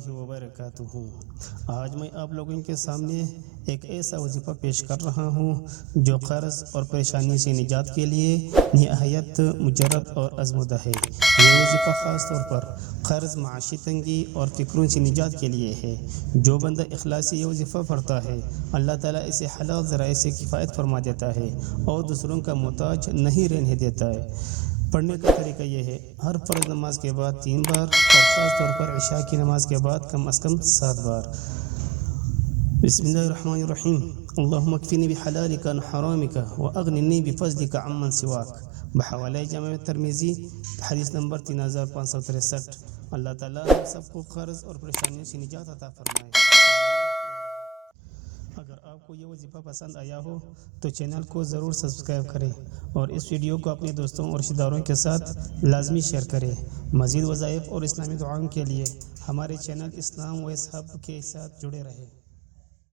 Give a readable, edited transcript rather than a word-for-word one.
اللہ وبرکاتہ۔ آج میں آپ لوگوں کے سامنے ایک ایسا وظیفہ پیش کر رہا ہوں جو قرض اور پریشانی سے نجات کے لیے نہایت مجرد اور ازمودہ ہے۔ یہ وظیفہ خاص طور پر قرض، معاشی تنگی اور فکروں سے نجات کے لیے ہے۔ جو بندہ اخلاص سے یہ وظیفہ پڑھتا ہے، اللہ تعالیٰ اسے حلال ذرائع سے کفایت فرما دیتا ہے اور دوسروں کا محتاج نہیں رہنے دیتا ہے۔ پڑھنے کا طریقہ یہ ہے: ہر فرض نماز کے بعد 3 بار اور خاص طور پر عشاء کی نماز کے بعد کم از کم 7 بار۔ بسم اللہ الرحمن الرحیم۔ اللہم اکفنی بحلالک عن حرامک واغننی بفضلک عمن سواک، بحوالہ جامع ترمذی، حدیث نمبر 3563۔ اللہ تعالیٰ ہم سب کو قرض اور پریشانیوں سے نجات عطا فرمائے۔ اگر آپ کو یہ وظیفہ پسند آیا ہو تو چینل کو ضرور سبسکرائب کریں اور اس ویڈیو کو اپنے دوستوں اور رشتہ داروں کے ساتھ لازمی شیئر کریں۔ مزید وظائف اور اسلامی دعاؤں کے لیے ہمارے چینل اسلام وائس ہب کے ساتھ جڑے رہیں۔